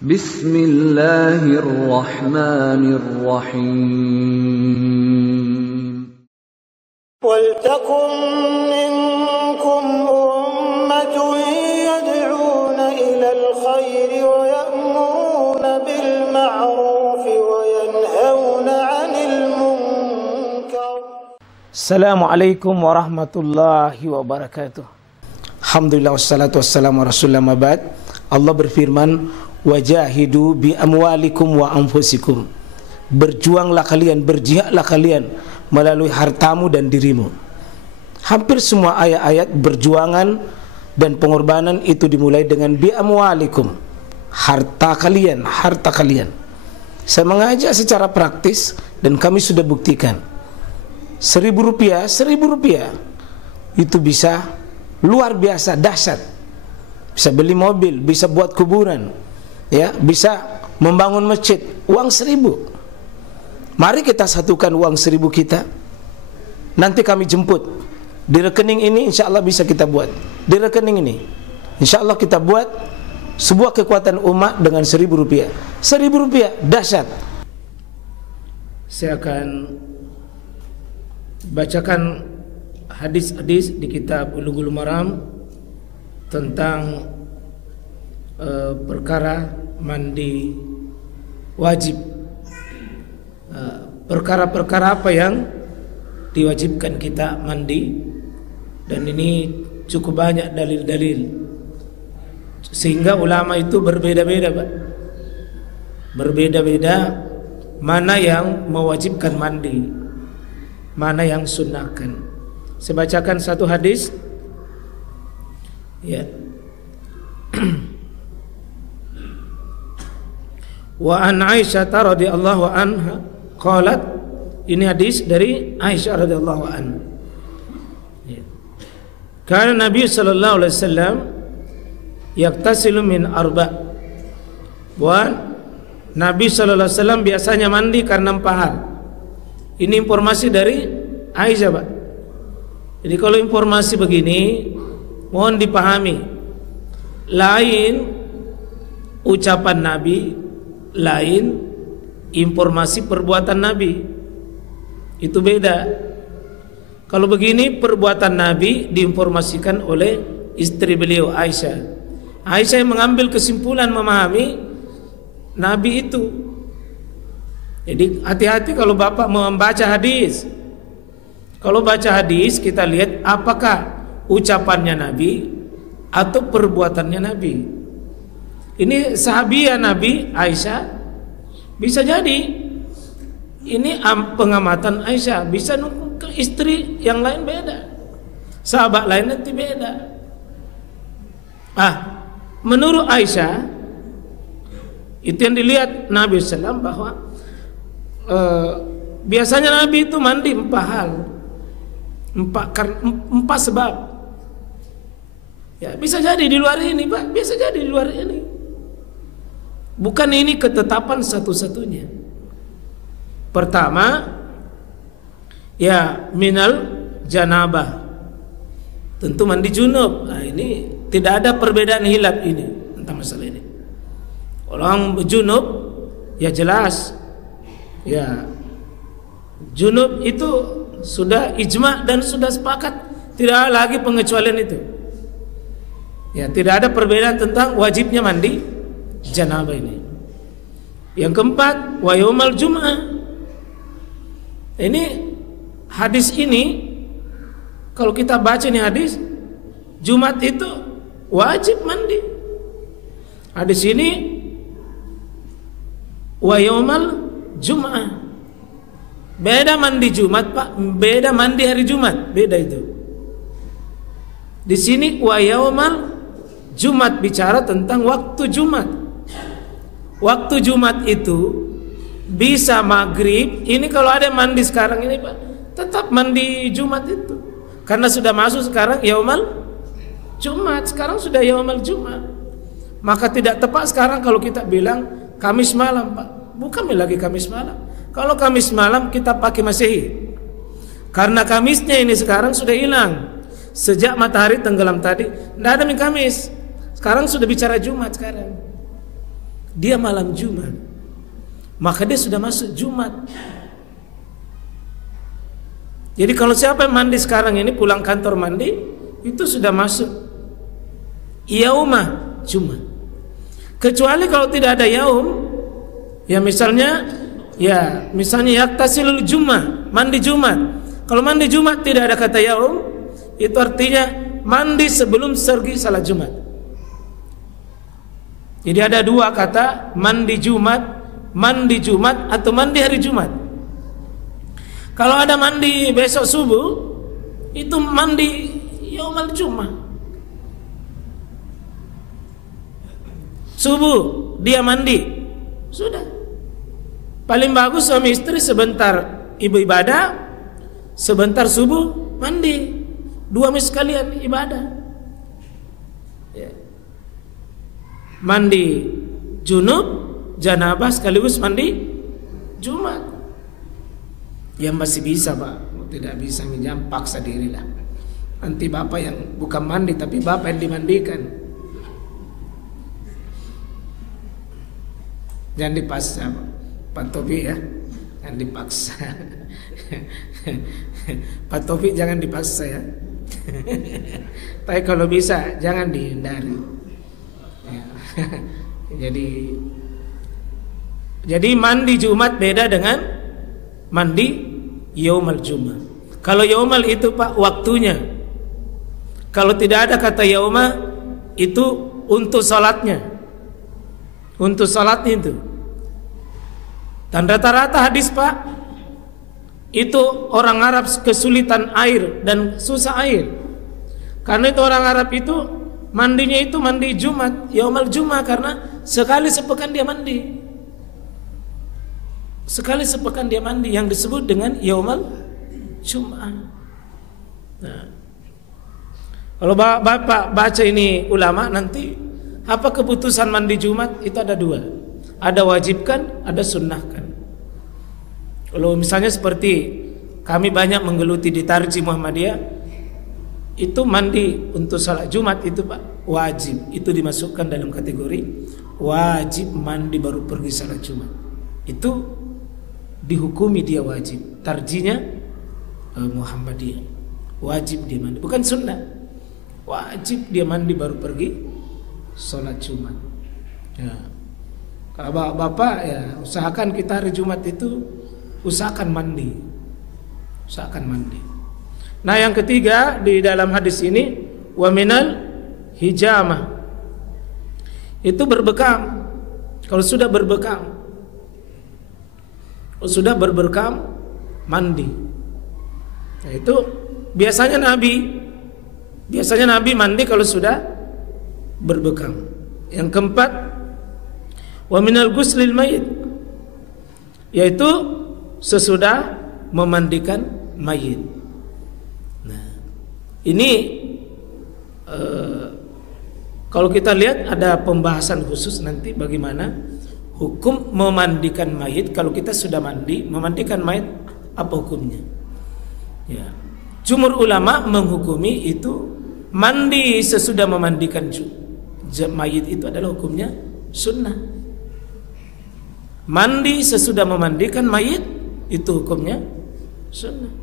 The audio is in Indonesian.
Bismillahirrahmanirrahim. وَلْتَكُنْ مِنْكُمْ أُمَّةٌ يَدْعُونَ إِلَى الْخَيْرِ وَيَأْمُرُونَ بِالْمَعْرُوفِ وَيَنْهَوْنَ عَنِ الْمُنْكَرِ. Assalamualaikum warahmatullahi wabarakatuh. Alhamdulillah wassalatu wassalamu ala rasulillah mabad. Allah berfirman, wajahidu bi amwalikum wa anfusikum. Berjuanglah kalian, berjihadlah kalian melalui hartamu dan dirimu. Hampir semua ayat-ayat berjuangan dan pengorbanan itu dimulai dengan bi amwalikum, harta kalian, harta kalian. Saya mengajak secara praktis dan kami sudah buktikan. Rp1.000 itu bisa luar biasa dahsyat. Bisa beli mobil, bisa buat kuburan, ya, bisa membangun masjid. Uang 1.000. Mari kita satukan uang 1.000 kita. Nanti kami jemput. Di rekening ini insya Allah bisa kita buat. Di rekening ini insya Allah kita buat sebuah kekuatan umat dengan Rp1.000. Rp1.000 dahsyat. Saya akan bacakan hadis-hadis di kitab Bulughul Maram tentang perkara mandi wajib. Perkara-perkara apa yang diwajibkan kita mandi, dan ini cukup banyak dalil-dalil sehingga ulama itu berbeda-beda, Pak. Berbeda-beda mana yang mewajibkan mandi, mana yang sunnahkan. Saya bacakan satu hadis, ya. Wa an Aisyah radhiyallahu anha qalat, ini hadis dari Aisyah radhiyallahu anha. Ya. Karena Nabi sallallahu alaihi wasallam yaktasilu min arba'. Wa Nabi sallallahu alaihi wasallam biasanya mandi karena 4 hal. Ini informasi dari Aisyah, Pak. Jadi kalau informasi begini mohon dipahami. Lain ucapan Nabi, lain informasi perbuatan Nabi. Itu beda. Kalau begini perbuatan Nabi diinformasikan oleh istri beliau Aisyah. Aisyah yang mengambil kesimpulan memahami Nabi itu. Jadi hati-hati kalau Bapak mau membaca hadis. Kalau baca hadis kita lihat apakah ucapannya Nabi atau perbuatannya Nabi. Ini sahabiah Nabi Aisyah, bisa jadi ini pengamatan Aisyah, bisa ke istri yang lain beda, sahabat lain nanti beda. Menurut Aisyah itu yang dilihat Nabi SAW bahwa biasanya Nabi itu mandi 4 hal, 4 sebab. Ya, bisa jadi di luar ini, Pak, bisa jadi di luar ini. Bukan ini ketetapan satu-satunya. Pertama, ya minal janabah, tentu mandi junub. Nah, ini tidak ada perbedaan hilaf ini tentang masalah ini. Orang junub ya jelas, ya junub itu sudah ijma dan sudah sepakat, tidak ada lagi pengecualian itu. Ya, tidak ada perbedaan tentang wajibnya mandi janabah ini. Yang keempat, wa yaumal jum'ah. Ini hadis ini kalau kita baca ini hadis, Jumat itu wajib mandi. Hadis ini wa yaumal jum'ah. Beda mandi Jumat, Pak, beda mandi hari Jumat, beda itu. Di sini wa yaumal Jumat bicara tentang waktu Jumat. Waktu Jumat itu bisa maghrib. Ini kalau ada mandi sekarang ini, Pak, tetap mandi Jumat itu, karena sudah masuk sekarang yaumal Jumat. Sekarang sudah yaumal Jumat. Maka tidak tepat sekarang kalau kita bilang Kamis malam, Pak. Bukan lagi Kamis malam. Kalau Kamis malam kita pakai Masehi, karena Kamisnya ini sekarang sudah hilang. Sejak matahari tenggelam tadi tidak ada Kamis. Sekarang sudah bicara Jumat sekarang. dia malam Jumat, maka dia sudah masuk Jumat. Jadi kalau siapa yang mandi sekarang ini, pulang kantor mandi, itu sudah masuk yaumah Jumat. Kecuali kalau tidak ada yaum, ya misalnya yaktasilul Jumat, mandi Jumat. Kalau mandi Jumat tidak ada kata yaum, itu artinya mandi sebelum pergi salat Jumat. Jadi ada dua kata, mandi Jumat atau mandi hari Jumat. Kalau ada mandi besok subuh, itu mandi yaumal Jumat. Subuh dia mandi, sudah. Paling bagus suami istri sebentar ibu ibadah, sebentar subuh mandi, 2 sekalian ibadah. Ya. Mandi junub, janabah sekaligus mandi Jumat. Yang masih bisa Pak, tidak bisa jangan paksa diri lah. Nanti bapak yang bukan mandi tapi bapak yang dimandikan. Jangan dipaksa Pak Taufik ya, jangan dipaksa. Pak Taufik jangan dipaksa ya. Tapi kalau bisa jangan dihindari ya. Jadi mandi Jumat beda dengan mandi yaumal Jumat. Kalau yaumal itu Pak waktunya. Kalau tidak ada kata yauma, itu untuk salatnya. Untuk salatnya itu. Dan rata-rata hadis Pak, itu orang Arab kesulitan air dan susah air. Karena itu orang Arab itu mandinya itu mandi Jumat, yaumal Jumat, karena sekali sepekan dia mandi. Sekali sepekan dia mandi, yang disebut dengan yaumal Jumat. Nah, kalau bapak baca ini ulama nanti, apa keputusan mandi Jumat itu ada 2. Ada wajibkan, ada sunnahkan. Kalau misalnya seperti kami banyak menggeluti di Tarji Muhammadiyah, itu mandi untuk salat Jumat itu Pak wajib. Itu dimasukkan dalam kategori wajib mandi baru pergi salat Jumat. Itu dihukumi dia wajib. Tarjinya Muhammadiyah wajib dia mandi, bukan sunnah. Wajib dia mandi baru pergi salat Jumat. Ya. Kalau bapak ya usahakan kita hari Jumat itu usahakan mandi. Usahakan mandi. Nah, yang ketiga di dalam hadis ini wa minal hijamah. Itu berbekam. Kalau sudah berbekam, mandi. Nah, itu biasanya Nabi mandi kalau sudah berbekam. Yang keempat, wa minal ghuslil mayit, yaitu sesudah memandikan mayit. Nah, ini kalau kita lihat ada pembahasan khusus nanti bagaimana hukum memandikan mayit. Kalau kita sudah memandikan mayit, apa hukumnya? Ya, jumhur ulama menghukumi itu mandi sesudah memandikan mayit itu adalah hukumnya sunnah. Mandi sesudah memandikan mayit itu hukumnya sunnah.